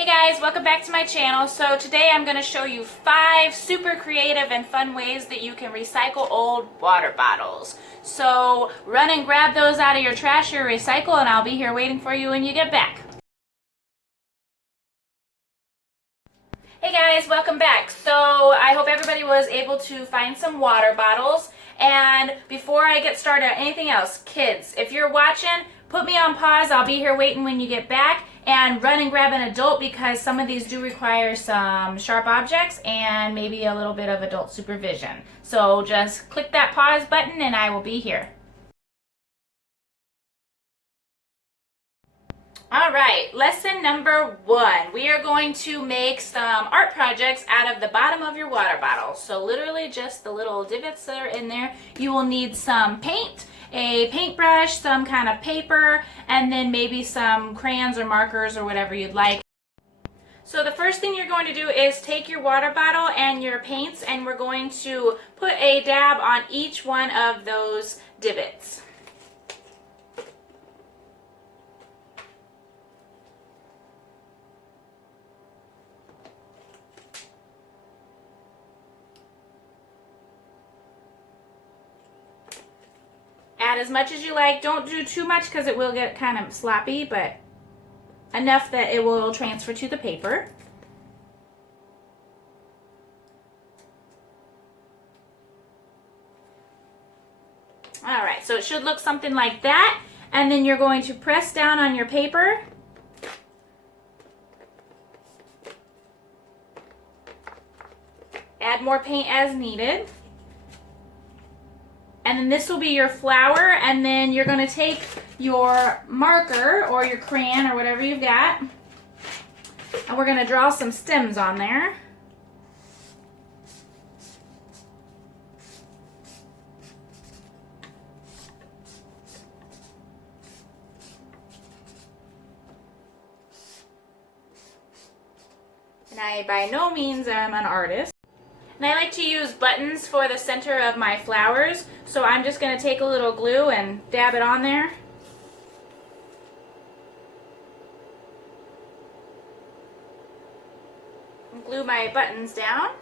Hey guys, welcome back to my channel. So today I'm going to show you 5 super creative and fun ways that you can recycle old water bottles. So run and grab those out of your trash or recycle, and I'll be here waiting for you when you get back. Hey guys, welcome back. So I hope everybody was able to find some water bottles. And before I get started on anything else, kids, if you're watching, put me on pause. I'll be here waiting when you get back. And run and grab an adult because some of these do require some sharp objects and maybe a little bit of adult supervision. So just click that pause button and I will be here. Alright, lesson number 1. We are going to make some art projects out of the bottom of your water bottle. So literally just the little divots that are in there. You will need some paint, a paintbrush, some kind of paper, and then maybe some crayons or markers or whatever you'd like. So the first thing you're going to do is take your water bottle and your paints, and we're going to put a dab on each one of those divots. Add as much as you like. Don't do too much because it will get kind of sloppy, but enough that it will transfer to the paper. Alright, so it should look something like that. And then you're going to press down on your paper. Add more paint as needed. And then this will be your flower, and then you're going to take your marker or your crayon or whatever you've got, and we're going to draw some stems on there. And I by no means am an artist. And I like to use buttons for the center of my flowers, so I'm just going to take a little glue and dab it on there. And glue my buttons down.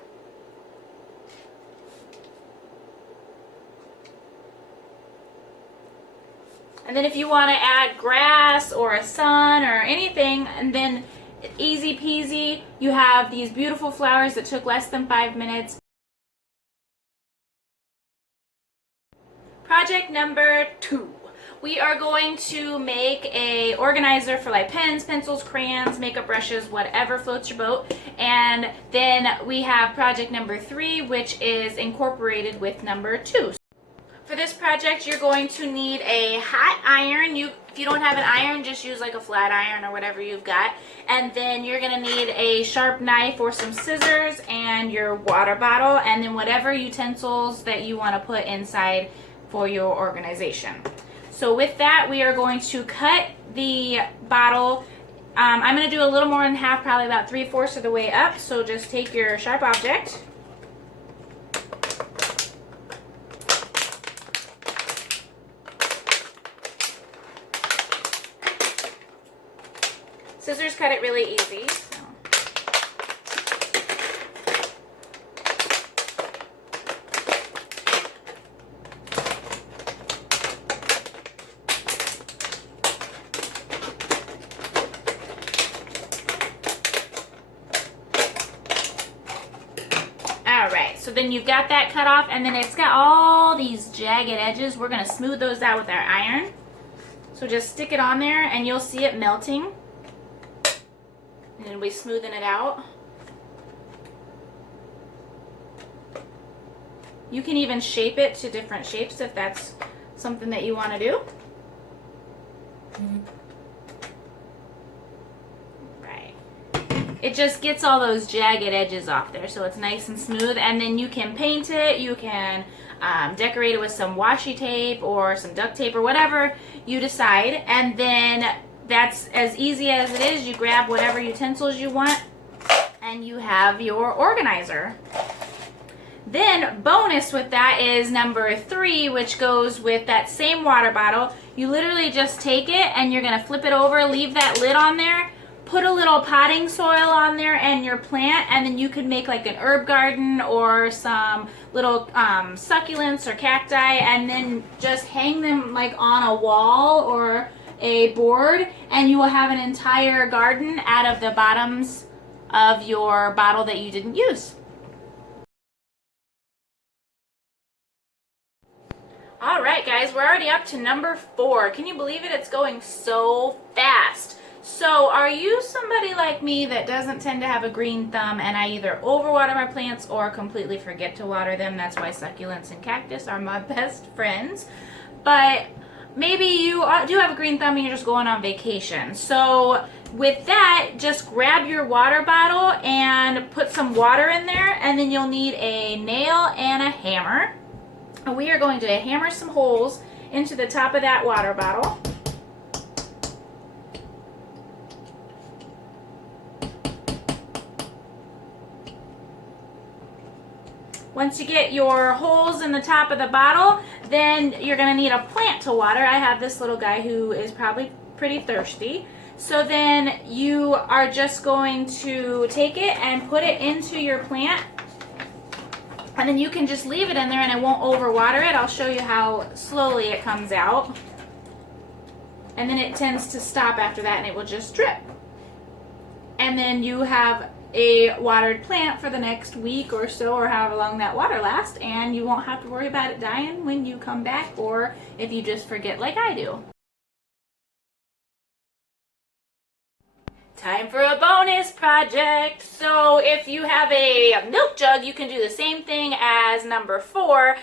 And then if you want to add grass or a sun or anything, and then easy peasy, you have these beautiful flowers that took less than 5 minutes. Project number 2. We are going to make a organizer for like pens, pencils, crayons, makeup brushes, whatever floats your boat. And then we have project number 3, which is incorporated with number 2. For this project, you're going to need a hot iron. If you don't have an iron, just use like a flat iron or whatever you've got. And then you're going to need a sharp knife or some scissors and your water bottle, and then whatever utensils that you want to put inside for your organization. So with that, we are going to cut the bottle. I'm going to do a little more than half, probably about 3/4 of the way up. So just take your sharp object. Scissors cut it really easy. Alright, so then you've got that cut off, and then it's got all these jagged edges. We're going to smooth those out with our iron. So just stick it on there and you'll see it melting. And then we smoothen it out. You can even shape it to different shapes if that's something that you want to do. Right. It just gets all those jagged edges off there, so it's nice and smooth. And then you can paint it, you can decorate it with some washi tape or some duct tape or whatever you decide. And then that's as easy as it is. You grab whatever utensils you want and you have your organizer. Then bonus with that is number 3, which goes with that same water bottle. You literally just take it and you're going to flip it over, leave that lid on there, put a little potting soil on there and your plant, and then you could make like an herb garden or some little succulents or cacti, and then just hang them like on a wall or a board, and you will have an entire garden out of the bottoms of your bottle that you didn't use. All right, guys, we're already up to number 4. Can you believe it? It's going so fast. So are you somebody like me that doesn't tend to have a green thumb, and I either overwater my plants or completely forget to water them? That's why succulents and cactus are my best friends. But maybe you do have a green thumb and you're just going on vacation. So with that, just grab your water bottle and put some water in there, and then you'll need a nail and a hammer. And we are going to hammer some holes into the top of that water bottle. Once you get your holes in the top of the bottle, then you're going to need a plant to water. I have this little guy who is probably pretty thirsty. So then you are just going to take it and put it into your plant. And then you can just leave it in there and it won't overwater it. I'll show you how slowly it comes out. And then it tends to stop after that and it will just drip. And then you have a watered plant for the next week or so, or however long that water lasts, and you won't have to worry about it dying when you come back, or if you just forget like I do. Time for a bonus project. So if you have a milk jug, you can do the same thing as number 4.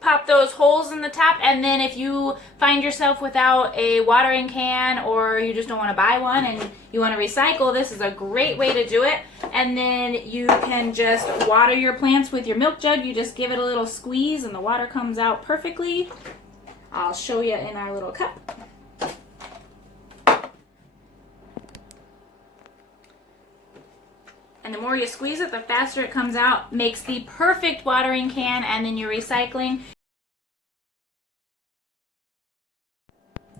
Pop those holes in the top, and then if you find yourself without a watering can, or you just don't want to buy one and you want to recycle, this is a great way to do it. And then you can just water your plants with your milk jug. You just give it a little squeeze and the water comes out perfectly. I'll show you in our little cup. And the more you squeeze it, the faster it comes out. Makes the perfect watering can, and then you're recycling.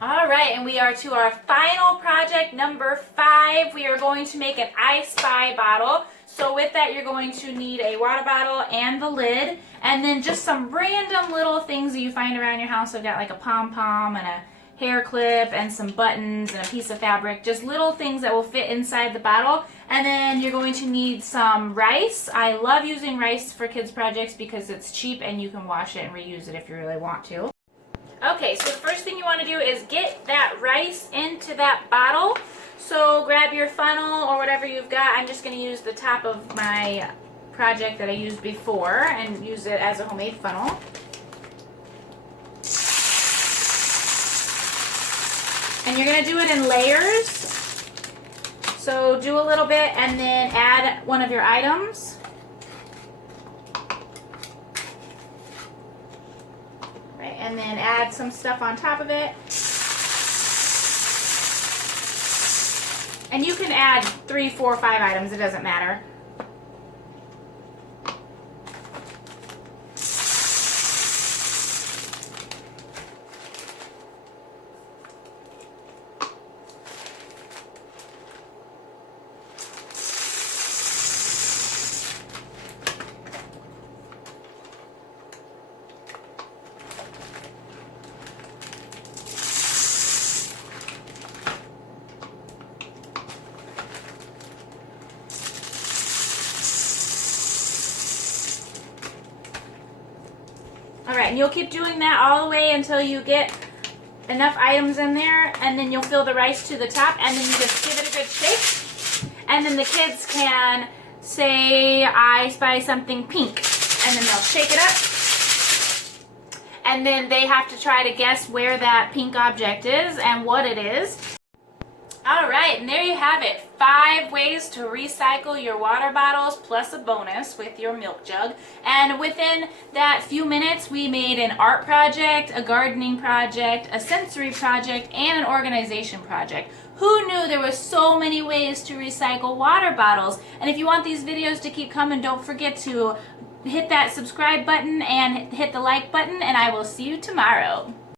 All right, and we are to our final project, number 5. We are going to make an I Spy bottle. So with that, you're going to need a water bottle and the lid, and then just some random little things that you find around your house. I've got like a pom-pom and a hair clip and some buttons and a piece of fabric, just little things that will fit inside the bottle. And then you're going to need some rice. I love using rice for kids projects because it's cheap and you can wash it and reuse it if you really want to. Okay, so the first thing you want to do is get that rice into that bottle. So grab your funnel or whatever you've got. I'm just going to use the top of my project that I used before and use it as a homemade funnel. And you're going to do it in layers. So do a little bit and then add one of your items. Right, and then add some stuff on top of it. And you can add 3, 4, 5 items, it doesn't matter. Alright, and you'll keep doing that all the way until you get enough items in there, and then you'll fill the rice to the top, and then you just give it a good shake. And then the kids can say, I spy something pink, and then they'll shake it up. And then they have to try to guess where that pink object is and what it is. Alright, and there you have it. 5 ways to recycle your water bottles plus a bonus with your milk jug. And within that few minutes, we made an art project, a gardening project, a sensory project, and an organization project. Who knew there were so many ways to recycle water bottles? And if you want these videos to keep coming, don't forget to hit that subscribe button and hit the like button, and I will see you tomorrow.